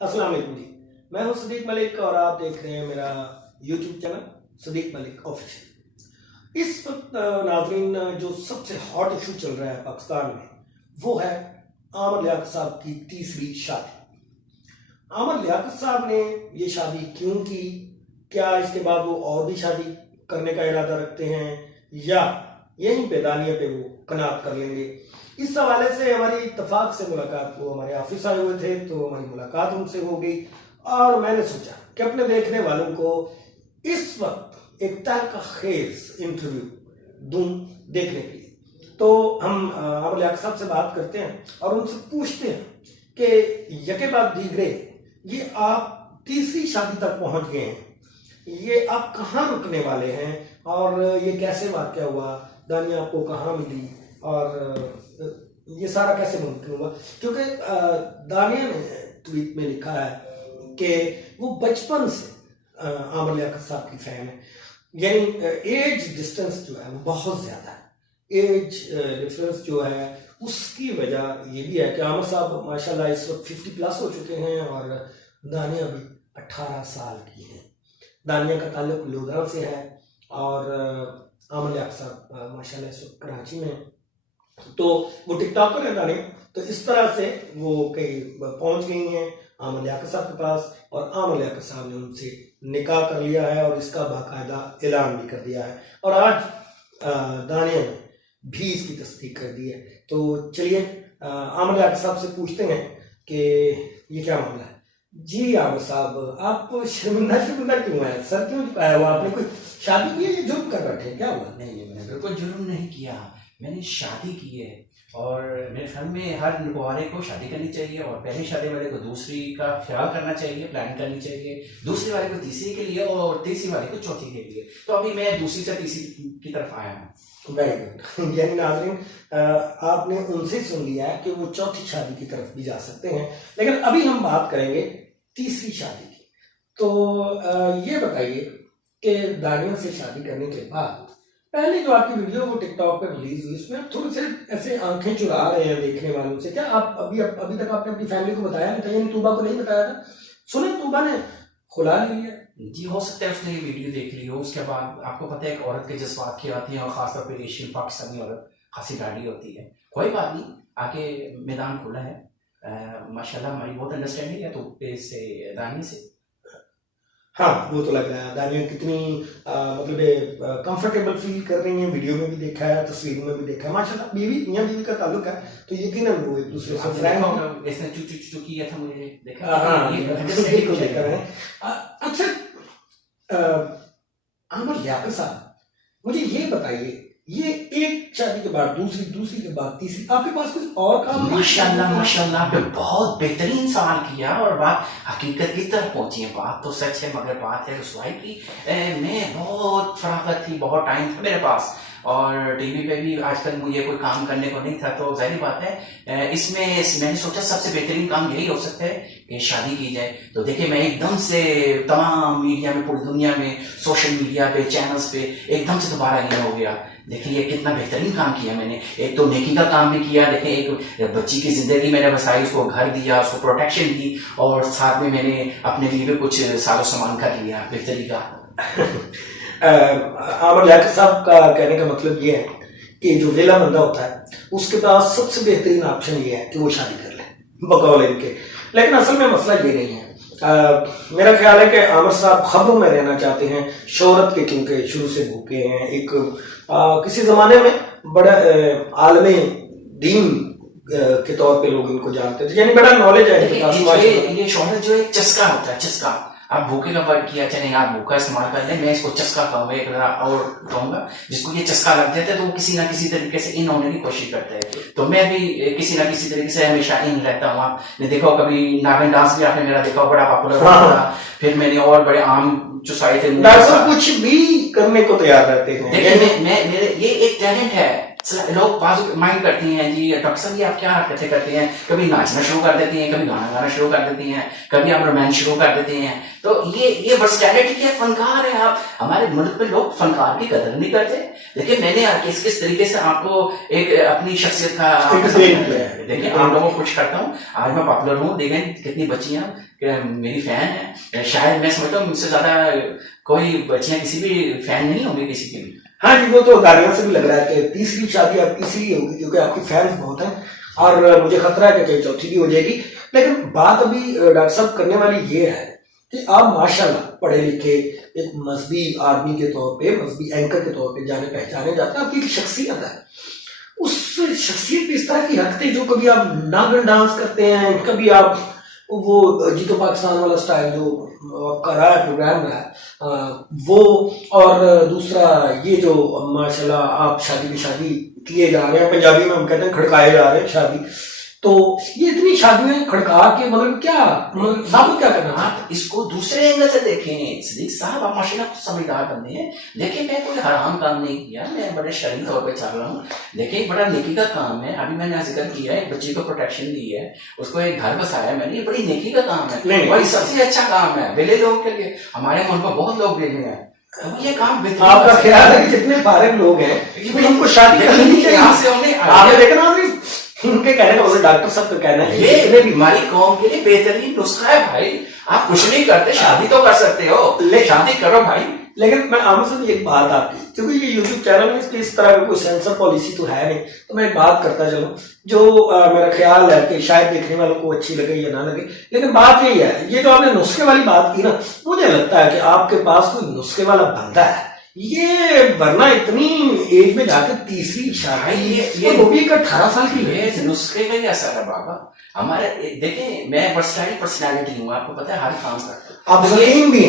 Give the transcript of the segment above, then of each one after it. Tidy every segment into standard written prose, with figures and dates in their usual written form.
अस्सलाम वालेकुम जी। मैं हूं सदीक मलिक और आप देख रहे हैं मेरा YouTube channel Sadiq Malik official. इस वक्त नाजरीन जो सबसे हॉट इशू चल रहा है पाकिस्तान में वो है आमर लियाकत साहब की तीसरी शादी। आमर लियाकत साहब ने ये शादी क्यों की, क्या इसके बाद वो और भी शादी करने का इरादा रखते हैं या यहीं पे दानिया पे वो कनात कर लेंगे। इस हवाले से हमारी इत्तफाक से मुलाकात, वो हमारे ऑफिस आए हुए थे तो हमारी मुलाकात उनसे हो गई और मैंने सोचा कि अपने देखने वालों को इस वक्त एक तहलका खेज इंटरव्यू दूं देखने के लिए। तो हम आमर लियाकत साहब से बात करते हैं और उनसे पूछते हैं कि यके बाद दीगरे ये आप तीसरी शादी तक पहुंच गए हैं, ये आप कहाँ रुकने वाले हैं और ये कैसे वाक़या हुआ, दानिया आपको कहाँ मिली और ये सारा कैसे मुमकिन हुआ। क्योंकि दानिया ने ट्वीट में लिखा है कि वो बचपन से आमर लियाकत साहब की फैन है, यानी एज डिस्टेंस जो है वो बहुत ज़्यादा है। एज डिफरेंस जो है उसकी वजह ये भी है कि आमर साहब माशाल्लाह इस वक्त 50+ हो चुके हैं और दानिया भी 18 साल की है। दानिया का ताल्लुक लोधरा से है और आमर लियाकत साहब माशाल्लाह इस वक्त कराची में, तो वो टिकटॉकर है दानिया, तो इस तरह से वो कहीं पहुंच गई हैं आमर लियाकत साहब के पास और आमर लियाकत साहब ने उनसे निकाह कर लिया है और इसका बाकायदा ऐलान भी कर दिया है और आज दानिया ने भी इसकी तस्दीक कर दी है। तो चलिए आमर लियाकत साहब से पूछते हैं कि ये क्या मामला है। जी आमर साहब, आप शर्मिंदा क्यों है सर, क्यों झुकाया हुआ आपने? कोई शादी की है, जुर्म कर बैठे, क्या हुआ? नहीं, मैंने बिल्कुल जुर्म नहीं किया, मैंने शादी की है और मेरे ख्याल में हर नौजवान को शादी करनी चाहिए और पहली शादी वाले को दूसरी का ख्याल करना चाहिए, प्लान करनी चाहिए, दूसरी वाले को तीसरी के लिए और तीसरी वाले को चौथी के लिए। तो अभी मैं दूसरी से तीसरी की तरफ आया हूँ। Very good. यानी नाज़रीन आपने उनसे सुन लिया है कि वो चौथी शादी की तरफ भी जा सकते हैं, लेकिन अभी हम बात करेंगे तीसरी शादी की। तो ये बताइए कि दानिया से शादी करने के बाद पहले जो आपकी वीडियो वो टिकटॉक पे रिलीज हुई उसमें आप थोड़े से ऐसे आंखें चुरा रहे हैं देखने वालों से, क्या आप अभी तक आपने अपनी फैमिली को बताया नहीं था, यानी तूबा को नहीं बताया था? सुने तूबा ने खुला लिया। जी हो सकता है उसने ये वीडियो देख ली हो। उसके बाद आपको पता है एक औरत के जज्बात की आती हैं और खासतौर पर एशियन पाकिस्तानी औरत खासी गाड़ी होती है। कोई बात नहीं, आके मैदान खुला है, माशाल्लाह हमारी बहुत अंडरस्टैंडिंग है तो से दानिया से। हाँ, वो तो लग रहा है दानिया कितनी मतलब कंफर्टेबल फील कर रही हैं। वीडियो में भी देखा है, तस्वीरों में भी देखा है, माशाल्लाह मियां बीवी का ताल्लुक है तो यकीनन वो एक दूसरे से फ्रेंड होगा। इसने चू किया था, मुझे देखा। अच्छा आमर लियाकत साहब, मुझे ये बताइए, ये एक शादी के बाद दूसरी के बाद तीसरी, आपके पास कुछ और काम? माशाल्लाह आपने बहुत बेहतरीन सवाल किया और बात हकीकत की तरफ पहुंची है। बात तो सच है मगर बात है रुसवाई की। मैं बहुत फरागत थी, बहुत टाइम था मेरे पास और टीवी पे भी आजकल मुझे कोई काम करने को नहीं था, तो जाहिर बात है इसमें मैंने सोचा सबसे बेहतरीन काम यही हो सकता है कि शादी की जाए। तो देखिए मैं एकदम से तमाम मीडिया में, पूरी दुनिया में, सोशल मीडिया पे, चैनल्स पे एकदम से दोबारा ये हो गया। देखिए ये कितना बेहतरीन काम किया मैंने। एक तो नेकी का काम भी किया, देखिए एक बच्ची की जिंदगी मैंने बसाई, उसको घर दिया, उसको प्रोटेक्शन दी और साथ में मैंने अपने लिए भी कुछ सारो सामान कर लिया बेहतरी का। आमर लियाकत साहब का कहने का मतलब ये है कि जो वेला बंदा होता है उसके पास सबसे बेहतरीन ऑप्शन ये है कि वो शादी कर ले बकौल इनके, लेकिन असल में मसला ये नहीं है। मेरा ख्याल है कि आमर साहब खबरों में रहना चाहते हैं शोहरत के, क्योंकि शुरू से भूखे हैं। एक किसी जमाने में बड़ा आलमे दीन के तौर पे लोग इनको जानते थे, यानी बड़ा नॉलेज है इनके पास। ये शोहरत जो एक चस्का होता है, चस्का। आप भूखे का वर्ड किया, चले आप भूखा इस्तेमाल कर लें, मैं इसको चस्का कहूंगा, एक और कहूंगा जिसको ये चस्का लग जाता है तो वो किसी ना किसी तरीके से इन होने की कोशिश करता है। तो मैं भी किसी ना किसी तरीके से हमेशा इन रहता हूँ। आपने देखा हो कभी नागिन डांस भी आपने मेरा देखा हो, बड़ा पॉपुलर हुआ था। फिर मैंने और बड़े आम चुसाए थे, कुछ भी करने को तैयार रहते हैं। देखिए मेरे ये एक टैलेंट है, लोग माइंड करती हैं जी डॉक्टर साहब ये आप क्या हरकतें करते हैं, कभी नाचना शुरू कर देती हैं, कभी गाना गाना शुरू कर देती हैं, कभी आप रोमांस शुरू कर देती हैं। तो ये वर्सटैलिटी के फनकार है आप। हमारे मुल्क में लोग फनकार की कदर नहीं करते। देखिए मैंने किस तरीके से आपको एक अपनी शख्सियत का देखिए आप लोगों को खुश करता हूँ। आज मैं पॉपुलर हूँ, देखें कितनी बच्चियां मेरी फैन है। शायद मैं समझता हूँ मुझसे ज्यादा कोई बच्चियां किसी भी फैन नहीं होंगी किसी की भी। हाँ जी, वो तो दानिया से भी लग रहा है कि तीसरी शादी आपकी इसलिए होगी क्योंकि आपकी फैंस बहुत हैं और मुझे खतरा है कि चौथी भी हो जाएगी। लेकिन बात अभी डॉक्टर साहब करने वाली ये है कि आप माशाल्लाह पढ़े लिखे एक मजहबी आदमी के तौर पे, मजहबी एंकर के तौर पे जाने पहचाने जाते हैं। आपकी एक शख्सियत है, उस शख्सियत पे इस तरह की हरकतें जो कभी आप नागन डांस करते हैं, कभी आप वो जीतो पाकिस्तान वाला स्टाइल जो आपका रहा है, प्रोग्राम रहा है वो, और दूसरा ये जो माशाल्लाह आप शादी की शादी किए जा रहे हैं, पंजाबी में हम कहते हैं खड़काए जा रहे हैं शादी। तो ये इतनी शादियां खड़का के मतलब क्या, मतलब साबित क्या करना? आप इसको दूसरे एंगल से देखें सदीक साहब, आप माशाल्लाह समझदार बंदे हैं। देखिए मैं कोई हराम काम नहीं किया, मैं बड़े शरीफ तौर पे चल रहा हूँ। देखिए बड़ा नेकी का काम है। अभी मैंने जिक्र किया है, एक बच्ची को प्रोटेक्शन दी है, उसको एक घर बसाया मैंने, ये बड़ी नेकी का काम है, वही सबसे अच्छा काम है बेले लोगों के लिए। हमारे मुल्क में बहुत लोग बेले हैं, ये काम आपका ख्याल है कि जितने फारिग लोग हैं उनको शादी करनी चाहिए? यहाँ से उन्हें आपने देखा ना उनके कहने का, डॉक्टर साहब का कहना है ये बीमारी कौम के लिए बेहतरीन नुस्खा है भाई। आप कुछ नहीं करते, शादी तो कर सकते हो, शादी करो भाई। लेकिन मैं आमर साहब एक बात आपकी, क्योंकि ये यूट्यूब चैनल है, इसकी इस तरह की कोई सेंसर पॉलिसी तो है नहीं, तो मैं एक बात करता चलूं जो मेरा ख्याल है कि शायद देखने वालों को अच्छी लगे या ना लगे। लेकिन बात यही है, ये जो आपने नुस्खे वाली बात की ना, मुझे लगता है कि आपके पास कोई नुस्खे वाला बंदा है ये, वरना इतनी एज में जाकर तीसरी शादी, ये वो भी 18 साल की है। नुस्खे का ही असर है बाबा हमारे। देखें मैं पर्सनैलिटी हूँ, आपको पता है, हर काम करता हूँ। आप यकीन भी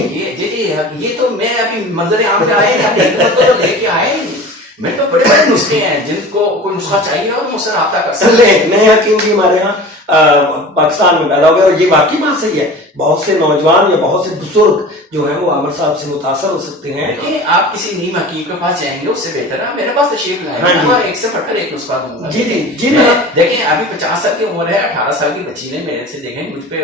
ये तो मैं अभी मंजर आम पे आए तो लेके आए नहीं। मेरे तो बड़े बड़े नुस्खे हैं, जिनको कोई नुस्खा चाहिए और मुझसे रब्ता कर सकते। नए हकीम भी हमारे यहाँ पाकिस्तान में पैदा हो गया, और ये वाकई बात सही है। बहुत से नौजवान या बहुत से बुजुर्ग जो है वो आमिर साहब से मुतासर हो सकते हैं। देखिए आप किसी नीम हकीम के पास जाएंगे उससे बेहतर है मेरे पास तशरीफ लाएं, एक से बढ़कर एक नुस्खा दूंगा। जी जी जी। देखिए अभी 50 साल की उम्र है, 18 साल की बच्ची ने मेरे से देखें मुझ पे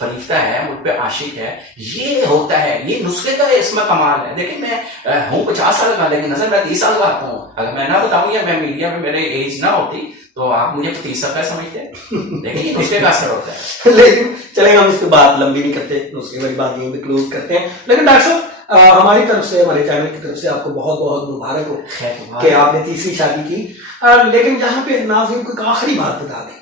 फरीफ्ता है, मुझ पे आशिक है, ये होता है, ये नुस्खे का इसमें कमाल है। देखिए मैं हूँ 50 साल का, लेकिन नजर मैं 30 साल का आता हूँ। अगर मैं ना बताऊं या मैं मीडिया में मेरे एज ना होती तो आप मुझे 30 साल का समझते हैं। देखिए नुस्खे का असर होता है। लेकिन चलें हम इसकी बात लंबी नहीं करते, नुस्खे वाली बात यहीं पे क्लोज करते हैं। लेकिन डॉक्टर साहब हमारी तरफ से, हमारे चैनल की तरफ से आपको बहुत बहुत मुबारक हो कि आपने तीसरी शादी की। लेकिन यहाँ पे नाज़रीन को एक आखिरी बात बता दें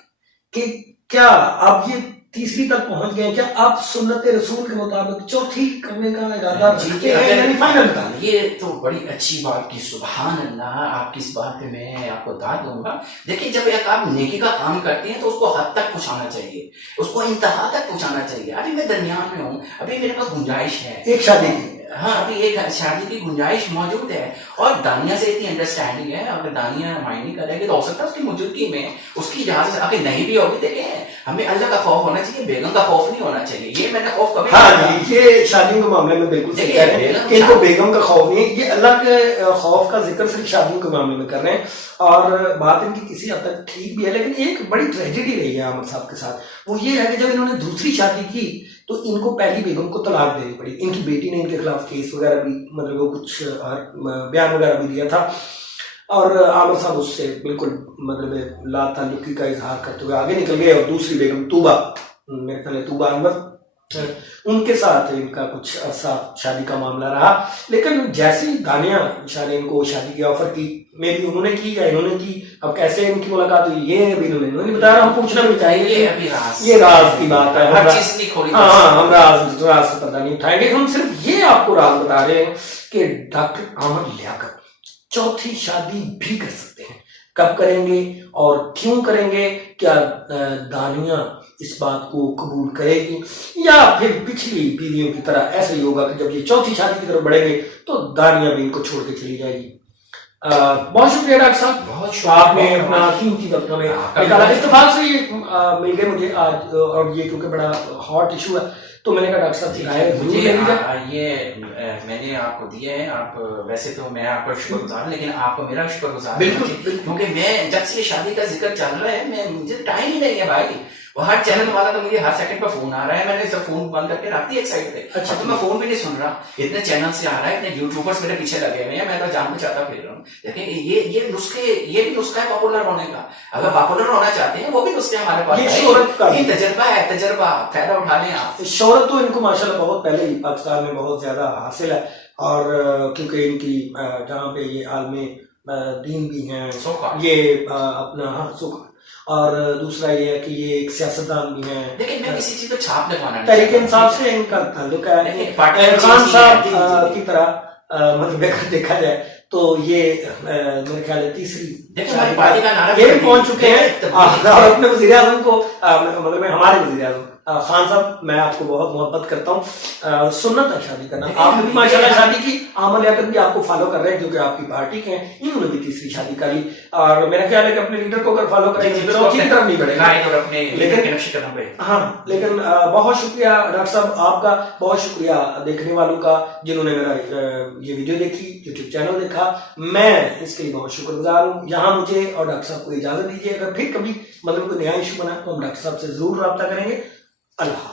कि क्या आप ये तीसरी तक पहुंच गए, क्या आप सुन्नत रसूल के मुताबिक चौथी करने का इरादा रखते हैं यानी फाइनल का? ये तो बड़ी अच्छी बात की, सुभान अल्लाह, आपकी इस बात पे मैं आपको दाद दूंगा। देखिए जब एक आप नेकी का काम करते हैं तो उसको हद तक पहुंचाना चाहिए, उसको इंतहा तक पहुंचाना चाहिए। अभी मैं दरमियान में हूँ, अभी मेरे पास गुंजाइश है एक शादी की। हाँ अभी एक शादी की गुंजाइश मौजूद है, और दानिया से इतनी अंडरस्टैंडिंग है, अगर दानिया माइंड नहीं करेगी तो हो सकता है उसकी मौजूदगी में उसकी इजाजत अगर नहीं भी होगी। देखें हमें अल्लाह का खौफ होना चाहिए, बेगम का खौफ नहीं होना चाहिए। ये मैंने खौफ कभी, हाँ जी, ये शादियों के मामले में बिल्कुल सही कह रहे हैं कि इनको बेगम का खौफ नहीं, ये अल्लाह के खौफ का जिक्र सिर्फ शादियों के मामले में कर रहे हैं। और बात इनकी किसी हद तक ठीक भी है, लेकिन एक बड़ी ट्रेजेडी रही है आमिर साहब के साथ, वो ये है कि जब इन्होंने दूसरी शादी की तो इनको पहली बेगम को तलाक देनी पड़ी। इनकी बेटी ने इनके खिलाफ केस वगैरह भी, मतलब वो कुछ बयान वगैरह भी दिया था, और आमिर साहब उससे बिल्कुल मतलब ला ताल्लुकी का इजहार करते हुए आगे निकल गए। और दूसरी बेगम तूबा, मेरे ख्याल तूबा अनवर, उनके साथ इनका कुछ अरसा शादी का मामला रहा। लेकिन जैसे ही दानिया शाह ने इनको शादी की ऑफर की, मे भी उन्होंने की या इन्होंने की, अब कैसे इनकी मुलाकात हुई ये अभी इन्होंने बताया, हम पूछना भी चाहिए, ये राज की बात है, हर चीज नहीं खोली। हाँ हम राज से पता नहीं उठाएंगे, हम सिर्फ ये आपको राज बता रहे हैं कि डॉक्टर आमिर लियाकत चौथी शादी भी कर सकते हैं। कब करेंगे और क्यों करेंगे, क्या दानिया इस बात को कबूल करेगी, या फिर पिछली बीवियों की तरह ऐसा ही होगा कि जब ये चौथी शादी की तरफ बढ़ेंगे तो दानिया भी इनको छोड़ के चली जाएगी। बहुत शुक्रिया डॉक्टर साहब, बहुत आपने अपना कीमती वक्त हमें निकाला। इत्तेफाक से ये मिल गए मुझे आज, और ये क्योंकि बड़ा हॉट इशू है तो मैंने कहा डॉक्टर साहब की राय जरूर लेनी जाए। ये मैंने आपको दिए हैं, आप वैसे तो मैं आपका शुक्रगुजार, लेकिन आप मेरा शुक्रगुजार बिल्कुल, हैं, बिल्कुल। क्योंकि मैं जब से ये शादी का जिक्र चल रहा है, मैं मुझे टाइम ही नहीं है भाई। वो हर चैनल वाला तो मुझे हर सेकंड पर फोन आ रहा है, मैंने सब फोन बंद करके रख दिया एक साइड पे। अच्छा, तो मैं फोन भी नहीं सुन रहा, इतने चैनल से आ रहा है, इतने यूट्यूबर्स मेरे पीछे लगे हुए हैं, मैं तो जान पे चाहता फिर रहा हूँ। देखिए ये भी नुस्खा है पॉपुलर होने का। अगर पॉपुलर होना चाहते हैं, वो भी नुस्खे हमारे पास ये है। शोहरत का ये तजर्बा है, तजर्बा फायदा उठा लें आप। शोहरत तो इनको माशाल्लाह बहुत पहले ही पाकिस्तान में बहुत ज्यादा हासिल है, और क्योंकि इनकी जहाँ पे ये आलमी दीन भी हैं, ये अपना सुख, और दूसरा ये है कि ये एक सियासतदान भी हैं। लेकिन मैं किसी चीज पे छाप लगवाना नहीं तहरीक चाहता। इंसाफ से इनका ताल्लुक है। पार्टी खान साहब जी। की तरह मतलब अगर देखा जाए तो ये मेरे ख्याल है तीसरी देखिए हमारी पार्टी का नारा ये भी पहुंच चुके हैं, और अपने वजीर आजम को मतलब मैं हमारे वजीर आजम खान साहब, मैं आपको बहुत मोहब्बत करता हूँ। सुन्नत है शादी करना, आपने भी माशाल्लाह शादी की, आमल लियाकत भी आपको फॉलो कर रहे हैं क्योंकि आपकी पार्टी के हैं, इन्होंने भी तीसरी शादी कर ली, और मेरा ख्याल है कि अपने लीडर को अगर फॉलो करेंगे तो चौथी की तरफ नहीं बढ़ेगा। लेकिन हाँ, लेकिन बहुत शुक्रिया डॉक्टर साहब आपका, बहुत शुक्रिया देखने वालों का जिन्होंने मेरा ये वीडियो देखी, यूट्यूब चैनल देखा, मैं इसके लिए बहुत शुक्रगुजार हूँ। यहाँ मुझे और डॉक्टर साहब को इजाजत दीजिए, अगर फिर कभी मतलब कोई नया इशू बना तो हम डॉक्टर साहब से जरूर रब्ता करेंगे। अल्लाह।